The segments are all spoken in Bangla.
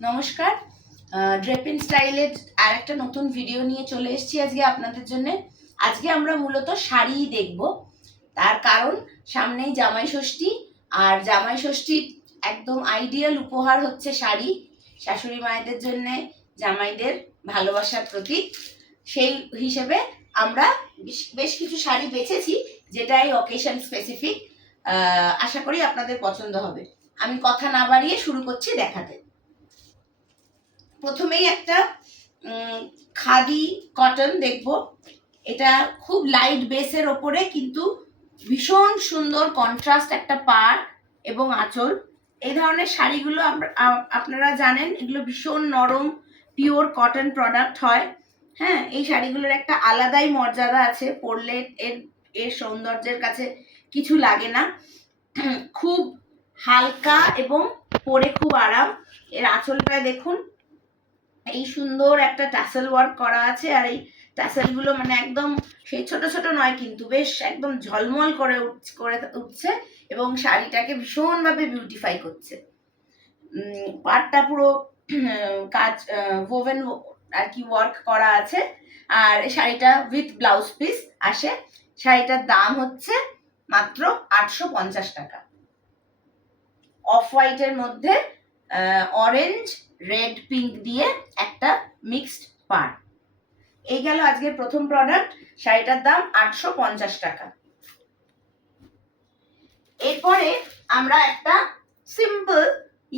নমস্কার। ড্রেপিন স্টাইলের আর একটা নতুন ভিডিও নিয়ে চলে এসেছি আজকে আপনাদের জন্য। আজকে আমরা মূলত শাড়ি দেখব। তার কারণ সামনেই জামাই ষষ্ঠী, আর জামাই ষষ্ঠীর একদম আইডিয়াল উপহার হচ্ছে শাড়ি। শাশুড়ি মায়েদের জন্য জামাইদের ভালোবাসার প্রতীক। সেই হিসেবে আমরা বেশ কিছু শাড়ি বেছেছি, যেটা এই অকেশন স্পেসিফিক। আশা করি আপনাদের পছন্দ হবে। আমি কথা না বাড়িয়ে শুরু করছি দেখাতে। প্রথমেই একটা খাদি কটন দেখব। এটা খুব লাইট বেসের ওপরে কিন্তু ভীষণ সুন্দর কন্ট্রাস্ট একটা পাড় এবং আঁচল। এই ধরনের শাড়িগুলো আপনারা জানেন, এগুলো ভীষণ নরম পিওর কটন প্রোডাক্ট হয়। হ্যাঁ, এই শাড়িগুলোর একটা আলাদাই মর্যাদা আছে। পরলে এর এর সৌন্দর্যের কাছে কিছু লাগে না। খুব হালকা এবং পরে খুব আরাম। এর আঁচলটায় দেখুন, এই সুন্দর একটা টাসেল ওয়ার্ক করা আছে। আর এই টাসেলগুলো মানে একদম সেই ছোট ছোট নয়, কিন্তু বেশ একদম ঝলমল করে উঠছে এবং শাড়িটাকে ভীষণভাবে বিউটিফাই করছে। পাড়টা পুরো কাজ ওভেন আর কি ওয়ার্ক করা আছে। আর শাড়িটা উইথ ব্লাউজ পিস আসে। শাড়িটার দাম হচ্ছে মাত্র 850 টাকা। অফ হোয়াইটের মধ্যে অরেঞ্জ রেড পিঙ্ক দিয়ে একটা মিক্সড পাড়। এই গেল আজকের প্রথম প্রোডাক্ট। শাড়িটার দাম 850 টাকা। এরপরে আমরা একটা সিম্পল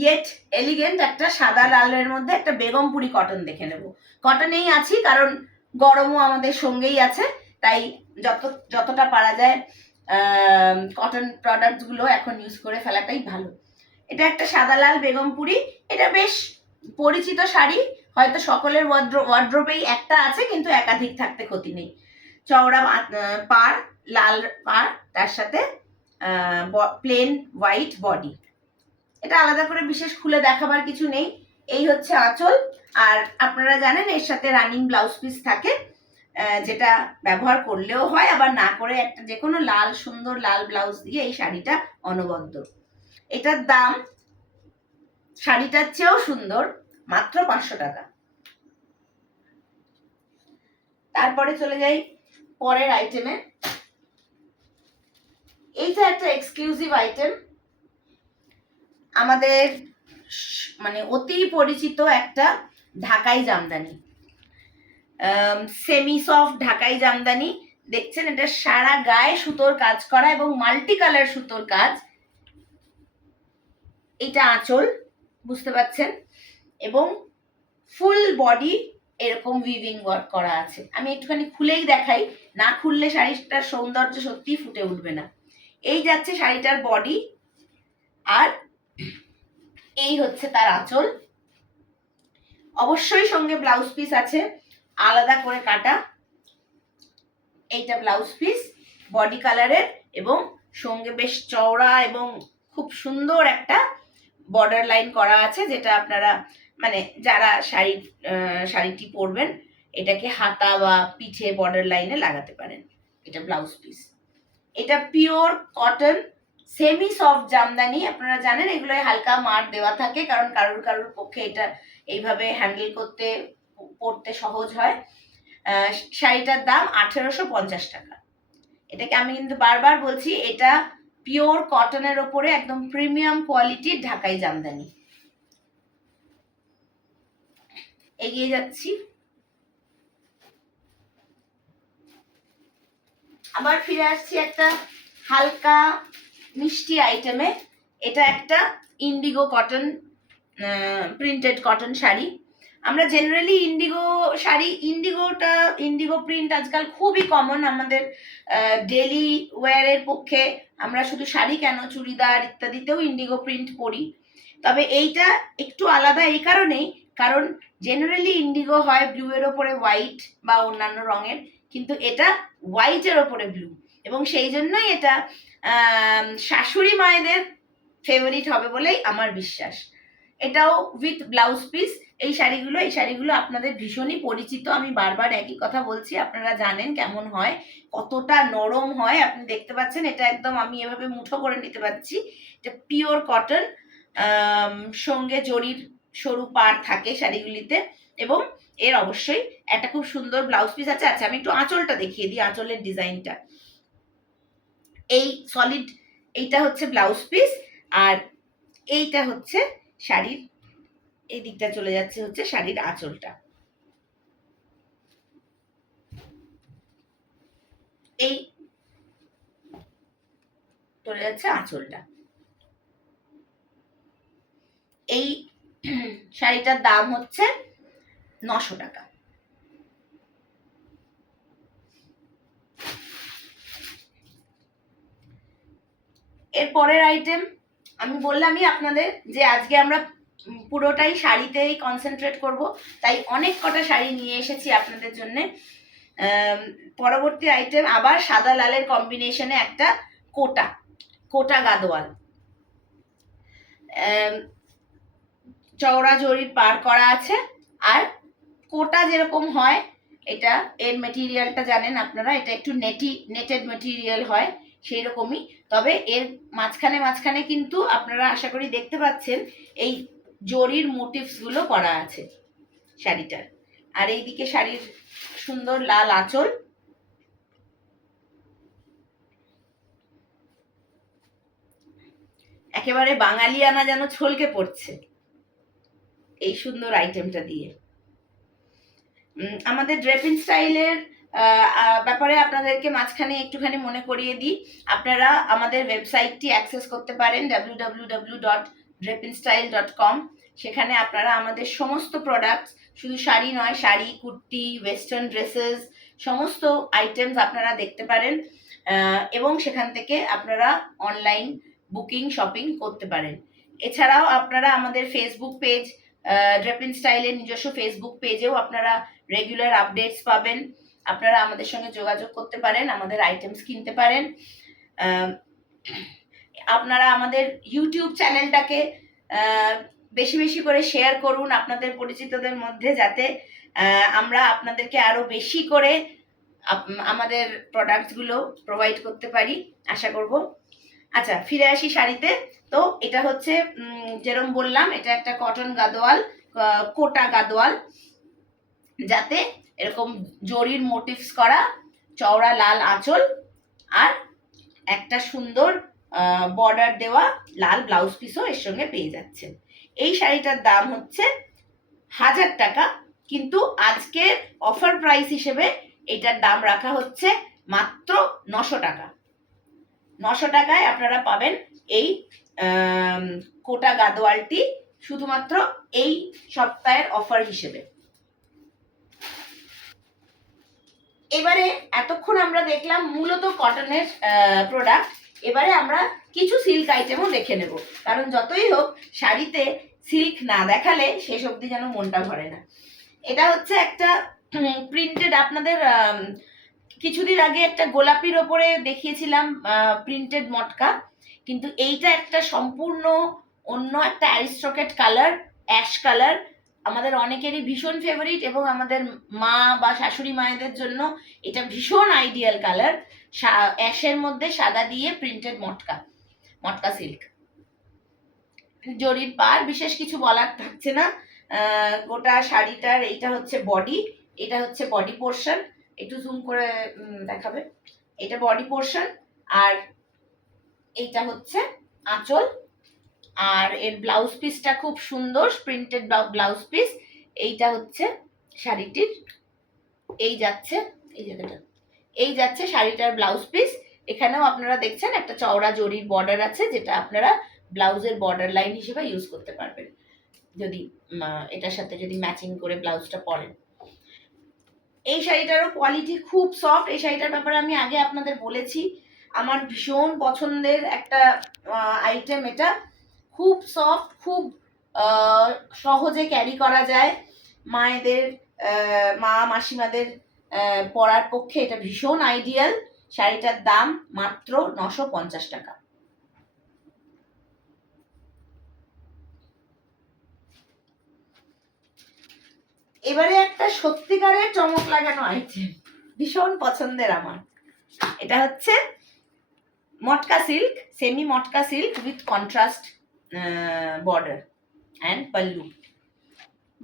ইয়েট এলিগেন্ট একটা সাদা লালের মধ্যে একটা বেগমপুরি কটন দেখে নেব। কটনেই আছি কারণ গরমও আমাদের সঙ্গেই আছে, তাই যতটা পারা যায় কটন প্রোডাক্টগুলো এখন ইউজ করে ফেলাটাই ভালো। এটা একটা সাদা লাল বেগমপুরি। এটা বেশ পরিচিত শাড়ি, হয়তো সকলের ওয়ার্ড্রোবেই একটা আছে, কিন্তু একাধিক থাকতে ক্ষতি নেই। চওড়া পাড়, লাল পাড়, তার সাথে প্লেন হোয়াইট বডি। এটা আলাদা করে বিশেষ খুলে দেখাবার কিছু নেই। এই হচ্ছে আঁচল। আর আপনারা জানেন এর সাথে রানিং ব্লাউজ পিস থাকে, যেটা ব্যবহার করলেও হয়, আবার না করে একটা যে কোনো লাল সুন্দর লাল ব্লাউজ দিয়ে এই শাড়িটা অনবদ্য। এটার দাম শাড়িটার চেয়েও সুন্দর, মাত্র 500 টাকা। তারপরে চলে যাই পরের আইটেমে। এইটা একটা এক্সক্লুসিভ আইটেম, আমাদের মানে অতি পরিচিত একটা ঢাকাই জামদানি, সেমি সফট ঢাকাই জামদানি। দেখছেন, এটা সারা গায়ে সুতোর কাজ করা এবং মাল্টি কালার সুতোর কাজ। এটা আঁচল, বুঝতে পাচ্ছেন, এবং ফুল বডি এরকম উইভিং ওয়ার্ক করা আছে। আমি একটুখানি খুলেই দেখাই, না খুললে শাড়িটার সৌন্দর্য সত্যিই ফুটে উঠবে না। এই যাচ্ছে শাড়িটার বডি, আর এই হচ্ছে তার আঁচল। অবশ্যই সঙ্গে ব্লাউজ পিস আছে আলাদা করে কাটা। এইটা ব্লাউজ পিস বডি কালারের এবং সঙ্গে বেশ চওড়া এবং খুব সুন্দর একটা বর্ডার লাইন করা আছে, যেটা আপনারা মানে যারা শাড়িটি পরবেন এটাকে হাতা বা পিঠে বর্ডার লাইনে লাগাতে পারেন। এটা ব্লাউজ পিস। এটা pure cotton semi soft Jamdani. আপনারা জানেন এগুলোয় হালকা মার দেওয়া থাকে, কারণ কারুর পক্ষে এটা এইভাবে হ্যান্ডেল করতে পরতে সহজ হয়। শাড়িটার দাম 1850 টাকা। এটাকে আমি কিন্তু বারবার বলছি, এটা পিওর কটনের ওপরে একদম প্রিমিয়াম কোয়ালিটির ঢাকাই জামদানি। এগিয়ে যাচ্ছি, আবার ফিরে আসছি একটা হালকা মিষ্টি আইটেমে। এটা একটা indigo cotton printed cotton sari. আমরা generally indigo sari, indigo print আজকাল খুবই কমন আমাদের ডেলি ওয়্যারের পক্ষে। আমরা শুধু শাড়ি কেন, চুড়িদার ইত্যাদিতেও ইন্ডিগো প্রিন্ট পরি। তবে এইটা একটু আলাদা এই কারণেই, কারণ জেনারেলি ইন্ডিগো হয় ব্লু এর ওপরে হোয়াইট বা অন্যান্য রঙের, কিন্তু এটা হোয়াইটের ওপরে ব্লু, এবং সেই জন্যই এটা শাশুড়ি মায়েদের ফেভারিট হবে বলেই আমার বিশ্বাস। এটাও উইথ ব্লাউজ পিস। এই শাড়িগুলো আপনাদের ভীষণই পরিচিত। আমি বারবার একই কথা বলছি, আপনারা জানেন কেমন হয়, কতটা নরম হয়। আপনি দেখতে পাচ্ছেন, এটা একদম আমি এভাবে মুঠো করে নিতে পারছি। এটা পিওর কটন, সঙ্গে জরির সরু পাড় থাকে শাড়িগুলিতে, এবং এর অবশ্যই একটা খুব সুন্দর ব্লাউজ পিস আছে। আচ্ছা, আমি একটু আঁচলটা দেখিয়ে দিই, আঁচলের ডিজাইনটা। এই সলিড এইটা হচ্ছে ব্লাউজ পিস, আর এইটা হচ্ছে শাড়ির, এই দিকটা চলে যাচ্ছে হচ্ছে শাড়ির আঁচলটা। এই চলে যাচ্ছে আঁচলটা। এই শাড়িটার দাম হচ্ছে 900 টাকা। এর পরের আইটেম আমি বললামই আপনাদের যে আজকে আমরা পুরোটাই শাড়িতেই কনসেন্ট্রেট করব, তাই অনেক কটা শাড়ি নিয়ে এসেছি আপনাদের জন্য। পরবর্তী আইটেম আবার সাদা লালের কম্বিনেশনে একটা কোটা, কোটা গাদোয়াল, চওড়া জরির পার করা আছে। আর কোটা যেরকম হয়, এটা এর মেটেরিয়ালটা জানেন আপনারা, এটা একটু নেটেড মেটেরিয়াল হয় সেই রকমই, তবে এর মাঝখানে মাঝখানে কিন্তু আপনারা আশা করি দেখতে পাচ্ছেন এই জরির মোটিভস গুলো করা আছে শাড়িটার। আর এইদিকে শাড়ির সুন্দর লাল আঁচল, একেবারে বাঙালিয়ানা যেন ছলকে পড়ছে এই সুন্দর আইটেমটা দিয়ে। আমাদের ড্রেপিং স্টাইলের ব্যাপারে আপনাদেরকে মাঝখানে একটুখানি মনে করিয়ে দিই, আপনারা আমাদের ওয়েবসাইটটি অ্যাক্সেস করতে পারেন www.drapinstyle.com। সেখানে আপনারা আমাদের সমস্ত প্রোডাক্টস, শুধু শাড়ি নয়, শাড়ি, কুর্তি, ওয়েস্টার্ন ড্রেসেস, সমস্ত আইটেমস আপনারা দেখতে পারেন, এবং সেখান থেকে আপনারা অনলাইন বুকিং শপিং করতে পারেন। এছাড়াও আপনারা আমাদের ফেসবুক পেজ, ড্রেপিং স্টাইলের নিজস্ব ফেসবুক পেজেও আপনারা রেগুলার আপডেটস পাবেন। আপনারা আমাদের সঙ্গে যোগাযোগ করতে পারেন, আমাদের আইটেমস কিনতে পারেন। আপনারা আমাদের ইউটিউব চ্যানেলটাকে বেশি বেশি করে শেয়ার করুন আপনাদের পরিচিতদের মধ্যে, যাতে আমরা আপনাদেরকে আরো বেশি করে আমাদের প্রোডাক্টসগুলো প্রোভাইড করতে পারি, আশা করব। আচ্ছা, ফিরে আসি শাড়িতে। তো এটা হচ্ছে যেরকম বললাম, এটা একটা কটন গাদোয়াল, কোটা গাদোয়াল, যাতে এরকম জরির মোটিভস করা, চওড়া লাল আঁচল, আর একটা সুন্দর বর্ডার দেওয়া লাল ব্লাউজ পিসও এর সঙ্গে পেয়ে যাচ্ছেন। এই শাড়িটার দাম হচ্ছে 1000 টাকা, কিন্তু আজকে অফার প্রাইস হিসেবে এটার দাম রাখা হচ্ছে মাত্র 900 টাকা। 900 টাকায় আপনারা পাবেন এই কোটা গাদোয়ালটি, শুধুমাত্র এই সপ্তাহের অফার হিসেবে। এবারে এতক্ষণ আমরা দেখলাম মূলত কটনের প্রোডাক্ট, এবারে আমরা কিছু সিল্ক আইটেমও দেখে নেব, কারণ যতই হোক শাড়িতে সিল্ক না দেখালে শেষ অবধি যেন মনটা ভরে না। এটা হচ্ছে একটা প্রিন্টেড, আপনাদের কিছুদিন আগে একটা গোলাপির ওপরে দেখিয়েছিলাম প্রিন্টেড মটকা, কিন্তু এইটা একটা সম্পূর্ণ অন্য একটা অ্যারিস্ট্রকেট কালার, অ্যাশ কালার, আমাদের অনেকেরই ভীষণ ফেভারিট, এবং আমাদের মা বা শাশুড়ি মায়েদের জন্য এটা ভীষণ আইডিয়াল কালার। অ্যাশের মধ্যে সাদা দিয়ে প্রিন্টেড মটকা, মটকা সিল্ক, জরির পার, বিশেষ কিছু বলার থাকছে না। গোটা শাড়িটার এইটা হচ্ছে বডি, এটা হচ্ছে বডি পোর্শন, একটু জুম করে দেখাবে, এটা বডি পোর্শন, আর এইটা হচ্ছে আঁচল। আর এর ব্লাউজ পিসটা খুব সুন্দর প্রিন্টেড ব্লাউজ পিস। এইটা হচ্ছে শাড়িটির, এই যাচ্ছে, এই জায়গাটা, এই যাচ্ছে শাড়িটার ব্লাউজ পিস। এখানেও আপনারা দেখছেন একটা চওড়া জরির বর্ডার আছে, যেটা আপনারা ব্লাউজের বর্ডার লাইন হিসেবে ইউজ করতে পারবেন যদি এটার সাথে যদি ম্যাচিং করে ব্লাউজটা পরেন। এই শাড়িটারও কোয়ালিটি খুব সফট। এই শাড়িটার ব্যাপারে আমি আগে আপনাদের বলেছি, আমার ভীষণ পছন্দের একটা আইটেম এটা, খুব সফট, খুব সহজে ক্যারি করা যায়, মায়েদের, মা মাসিমাদের পরার পক্ষে এটা ভীষণ আইডিয়াল। শাড়িটার দাম মাত্র 950 টাকা। এবারে একটা সত্যিকারের চমক লাগানো আইটেম, ভীষণ পছন্দের আমার। এটা হচ্ছে matka silk, semi matka silk with contrast border and pallu.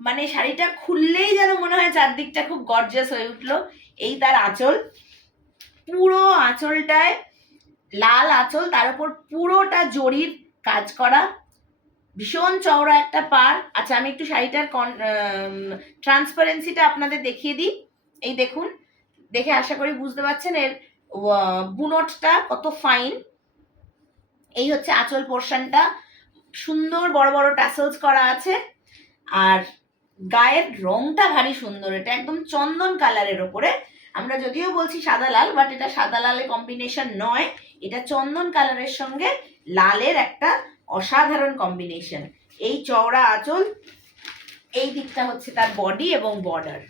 মানে শাড়িটা খুললেই যেন মনে হয় চারদিকটা খুব গর্জাস হয়ে উঠলো। এই তার আঁচল, পুরো আঁচলটায় লাল আঁচল, তার উপর পুরোটা জরির কাজ করা, ভীষণ চওড়া একটা পাড়। আচ্ছা আমি একটু শাড়িটার ট্রান্সপারেন্সিটা আপনাদের দেখিয়ে দিই। এই দেখুন, দেখে আশা করি বুঝতে পারছেন এর বুনটটা কত ফাইন। এই হচ্ছে আঁচল পোর্শনটা, সুন্দর বড় বড় টাসেলস করা আছে। আর গায়ের রংটা ভারী সুন্দর, এটা একদম চন্দন কালারের ওপরে। আমরা যদিও বলছি সাদা লাল, বাট এটা সাদা লালের কম্বিনেশন নয়, এটা চন্দন কালারের সঙ্গে লালের একটা অসাধারণ কম্বিনেশন। এই চওড়া আঁচল, এই দিকটা হচ্ছে তার বডি এবং বর্ডার।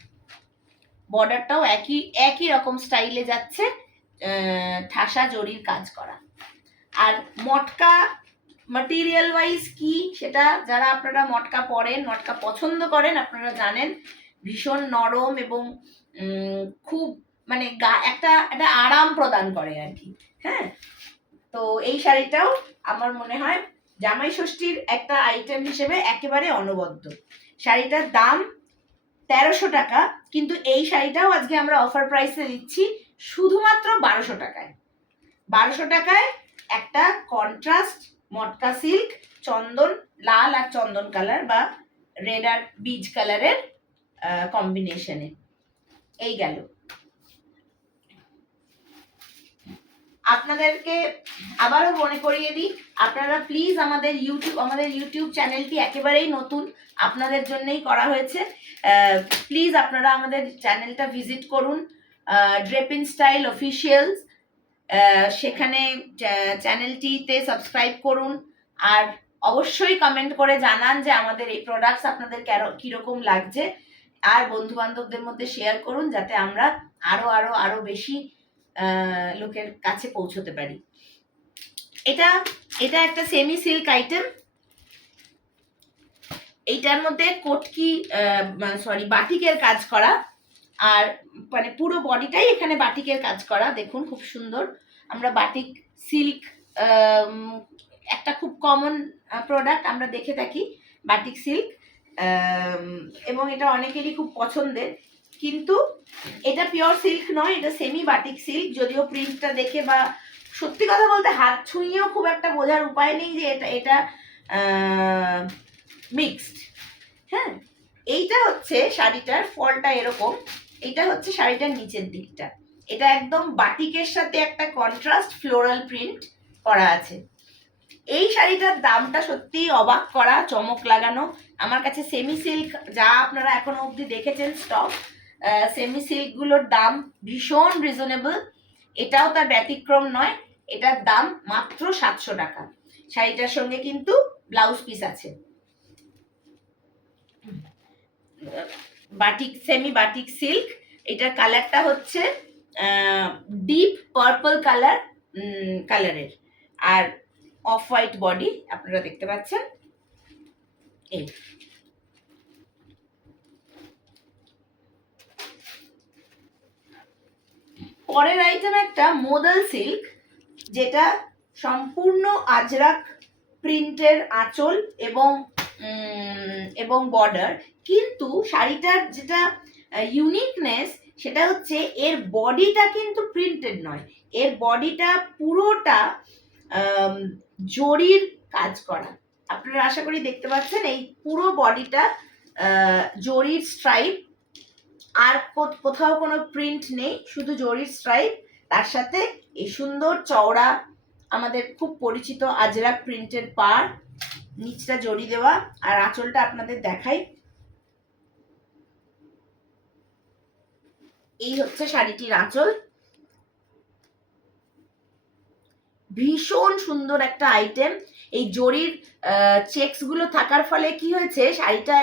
বর্ডারটাও একই একই রকম স্টাইলে যাচ্ছে, ঠাসা জরির কাজ করা। আর মটকা ম্যাটেরিয়াল ওয়াইজ কি, সেটা যারা আপনারা মটকা পরেন, মটকা পছন্দ করেন, আপনারা জানেন ভীষণ নরম এবং খুব মানে একটা একটা আরাম প্রদান করে আর কি। হ্যাঁ, তো এই শাড়িটাও আমার মনে হয় জামাই ষষ্ঠীর একটা আইটেম হিসেবে একেবারে অনবদ্য। শাড়িটার দাম 1300 টাকা, কিন্তু এই শাড়িটাও আজকে আমরা অফার প্রাইসে দিচ্ছি শুধুমাত্র 1200 টাকায়। 1200 টাকায় একটা কন্ট্রাস্ট মটকা সিল্ক, চন্দন লাল আর চন্দন কালার বা রেড আর বীজ কালারের কম্বিনেশনে। এই গেল। আপনাদেরকে আবারও মনে করিয়ে দিই, আপনারা প্লিজ আমাদের ইউটিউব চ্যানেলটি একেবারেই নতুন, আপনাদের জন্যই করা হয়েছে। প্লিজ আপনারা আমাদের চ্যানেলটা ভিজিট করুন, ড্রেপিন স্টাইল অফিসিয়ালস, সেখানে চ্যানেলটিতে সাবস্ক্রাইব করুন। আর অবশ্যই কমেন্ট করে জানান যে আমাদের এই প্রোডাক্টস আপনাদের কীরকম লাগছে। আর বন্ধু বান্ধবদের মধ্যে শেয়ার করুন, যাতে আমরা আরো আরো আরো বেশি লোকের কাছে পৌঁছতে পারি। এটা এটা একটা সেমি সিল্ক আইটেম। এইটার মধ্যে কটকি বাটিকের কাজ করা, আর মানে পুরো বডিটাই এখানে বাটিকের কাজ করা। দেখুন খুব সুন্দর। আমরা বাটিক সিল্ক একটা খুব কমন প্রোডাক্ট আমরা দেখে থাকি, বাটিক সিল্ক, এবং এটা অনেকেরই খুব পছন্দের। কিন্তু এটা পিওর সিল্ক নয়, এটা সেমি বাটিক সিল্ক। যদিও প্রিন্টটা দেখে বা সত্যি কথা বলতে হাত ছুঁয়েও খুব একটা বোঝার উপায় নেই যে এটা এটা মিক্সড। হ্যাঁ, এইটা হচ্ছে শাড়িটার ফলটা এরকম, এটা হচ্ছে শাড়িটার নিচের দিকটা, এটা একদম বাটিকের সাথে একটা কন্ট্রাস্ট ফ্লোরাল প্রিন্ট করা আছে। এই শাড়িটার দামটা সত্যি অবাক করা, চমক লাগানো। আমার কাছে সেমি সিল্ক যা আপনারা এখনো অবধি দেখেছেন স্টক, সেমি সিল্কগুলোর দাম ভীষণ রিজনেবল, এটাও তার ব্যতিক্রম নয়। এটার দাম মাত্র 700 টাকা। শাড়িটার সঙ্গে কিন্তু ব্লাউজ পিস আছে। বাটিক সেমি বাটিক সিল্ক, এটার কালারটা হচ্ছে ডিপ পার্পল কালারের, আর অফ হোয়াইট বডি আপনারা দেখতে পাচ্ছেন। এই পরের আইটেম একটা মোদাল সিল্ক, যেটা সম্পূর্ণ আজরাক প্রিন্টের আঁচল এবং বর্ডার। কিন্তু শাড়িটার যেটা ইউনিকনেস সেটা হচ্ছে এর বডিটা কিন্তু প্রিন্টেড নয়, এর বডিটা পুরোটা জরির কাজ করা। আপনারা আশা করি দেখতে পাচ্ছেন এই পুরো বডিটা জরির স্ট্রাইপ, আর কোথাও কোনো প্রিন্ট নেই, শুধু জরির স্ট্রাইপ। তার সাথে এই সুন্দর চওড়া আমাদের খুব পরিচিত আজরাক প্রিন্টের পাড়, নিচটা জড়ি দেওয়া। আর আঁচলটা আপনাদের দেখাই, এই হচ্ছে শাড়িটির আঁচল। ভীষণ সুন্দর একটা আইটেম। এই জরির চেকস গুলো থাকার ফলে কি হয়েছে, শাড়িটা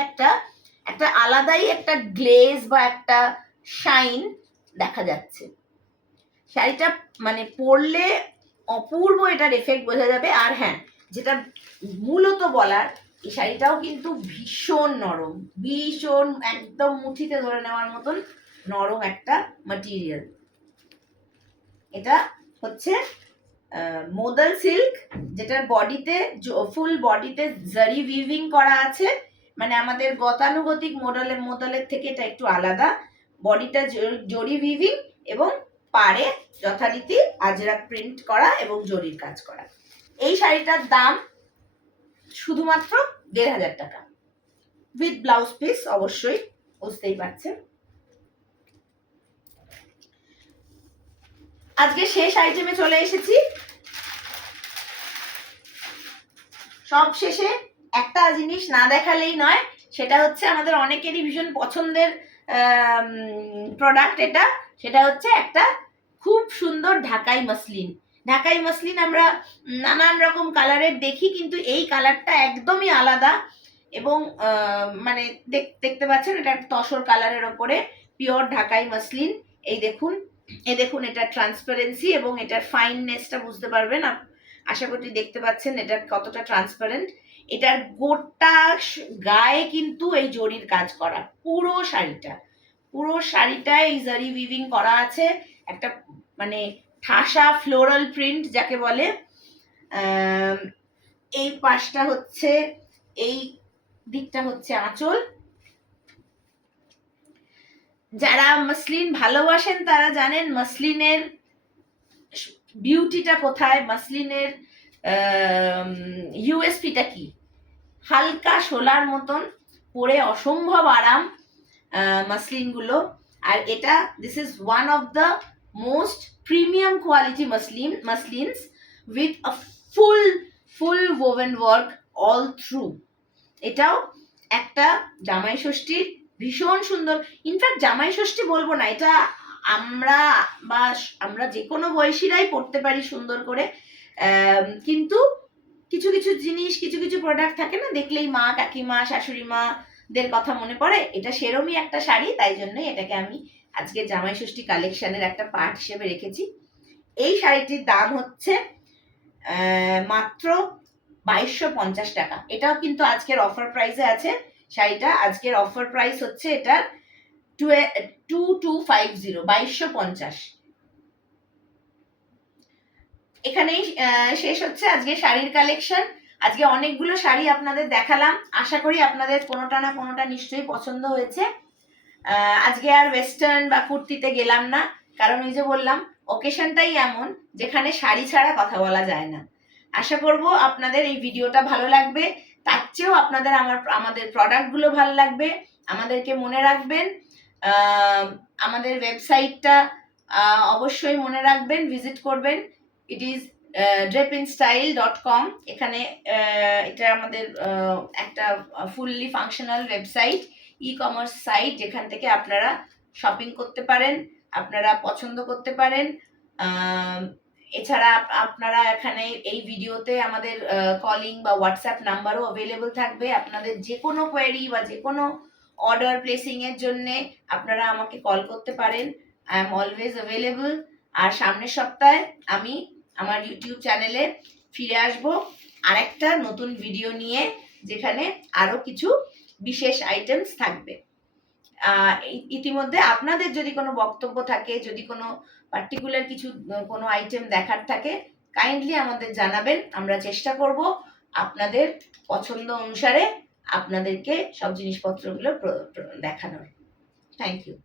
একটা আলাদাই একটা গ্লেজ বা একটা শাইন দেখা যাচ্ছে। শাড়িটা মানে পরলে অপূর্ব এটার এফেক্ট বোঝা যাবে। আর হ্যাঁ, যেটা মূলত বলার, এই শাড়িটাও কিন্তু ভীষণ নরম, ভীষণ একদম মুঠিতে ধরে নেওয়ার মতন নরম একটা ম্যাটেরিয়াল। এটা হচ্ছে মোদাল সিল্ক, যেটার বডিতে ফুল বডিতে জারি উইভিং করা আছে, মানে আমাদের গতানুগতিক মডেলের থেকে এটা একটু আলাদা। বডিটা জরি উইভিং এবং পাড়ে যথারীতি আজরাক প্রিন্ট করা এবং জরির কাজ করা। এই শাড়িটার দাম শুধুমাত্র ১,৫০০ টাকা, উইথ ব্লাউজ পিস, অবশ্যই বুঝতেই পারছেন। আজকে শেষ আইটেমে চলে এসেছি। সব শেষে একটা জিনিস না দেখালেই নয়, সেটা হচ্ছে আমাদের অনেকেরই ভীষণ পছন্দের প্রোডাক্ট এটা। সেটা হচ্ছে একটা খুব সুন্দর ঢাকাই মসলিন। ঢাকাই মসলিন আমরা নানান রকম কালারের দেখি, কিন্তু এই কালারটা একদমই আলাদা এবং মানে দেখতে পাচ্ছেন এটা তসর কালারের ওপরে পিওর ঢাকাই মসলিন। এই দেখুন এটা ট্রান্সপারেন্সি এবং এটার ফাইননেসটা বুঝতে পারবেন। আশা করি দেখতে পাচ্ছেন এটা কতটা ট্রান্সপারেন্ট। এটার গোটা গায়ে কিন্তু এই জরির কাজ করা, পুরো শাড়িটায় এই জরি উইভিং করা আছে, একটা মানে ঠাসা ফ্লোরাল প্রিন্ট যাকে বলে। এই পাশটা হচ্ছে, এই দিকটা হচ্ছে আঁচল। যারা মসলিন ভালোবাসেন তারা জানেন মসলিনের বিউটিটা কোথায়, মসলিনের ইউএসপিটা কি। হালকা শোলার মতন পরে অসম্ভব আরাম মসলিনগুলো। আর এটা this is one of the most premium quality muslins with a full woven work all through. এটাও একটা জামাই ষষ্ঠীর ভীষণ সুন্দর, ইনফ্যাক্ট জামাই ষষ্ঠী বলবো না, এটা আমরা যে কোনো বয়সীরাই পড়তে পারি সুন্দর করে। কিন্তু কিছু জিনিস, কিছু প্রোডাক্ট থাকে না, দেখলেই মা, কাকিমা, শাশুড়ি মাদের কথা মনে পড়ে। এটা সেরমই একটা শাড়ি, তাই জন্যই এটাকে আমি আজকে জামাই ষষ্ঠী কালেকশনের একটা পার্ট হিসেবে রেখেছি। এই শাড়িটির দাম হচ্ছে মাত্র ২২৫০ টাকা। এটাও কিন্তু আজকের অফার প্রাইসে আছে শাড়িটা। আজকের অফার প্রাইস হচ্ছে এটার 2250, ২২৫০। এখানেই শেষ হচ্ছে আজকে শাড়ির কালেকশন। আজকে অনেকগুলো শাড়ি আপনাদের দেখালাম, আশা করি আপনাদের কোনোটা না কোনোটা নিশ্চয়ই পছন্দ হয়েছে। আজকে আর ওয়েস্টার্ন বা কুর্তিতে গেলাম না, কারণ ওই যে বললাম ওকেশনটাই এমন যেখানে শাড়ি ছাড়া কথা বলা যায় না। আশা করব আপনাদের এই ভিডিওটা ভালো লাগবে, তার চেয়েও আপনাদের আমাদের প্রোডাক্টগুলো ভালো লাগবে। আমাদেরকে মনে রাখবেন, আমাদের ওয়েবসাইটটা অবশ্যই মনে রাখবেন, ভিজিট করবেন। It is drapinstyle.com। এখানে এটা আমাদের একটা fully functional website, e-commerce site, যেখান থেকে আপনারা শপিং করতে পারেন, আপনারা পছন্দ করতে পারেন। এছাড়া আপনারা এখানে এই ভিডিওতে আমাদের কলিং বা হোয়াটসঅ্যাপ নাম্বারও অ্যাভেলেবল থাকবে। আপনাদের যে কোনো কোয়েরি বা যে কোনো অর্ডার প্লেসিং এর জন্য আপনারা আমাকে কল করতে পারেন। I am always available. আর সামনের সপ্তাহে আমি আমার ইউটিউব চ্যানেলে ফিরে আসবো আরেকটা নতুন ভিডিও নিয়ে, যেখানে আরো কিছু বিশেষ আইটেমস থাকবে। ইতিমধ্যে আপনাদের যদি কোনো বক্তব্য থাকে, যদি কোনো পার্টিকুলার কোনো আইটেম দেখার থাকে, কাইন্ডলি আমাদের জানাবেন। আমরা চেষ্টা করব আপনাদের পছন্দ অনুসারে আপনাদেরকে সব জিনিসপত্রগুলো দেখানোর। Thank you.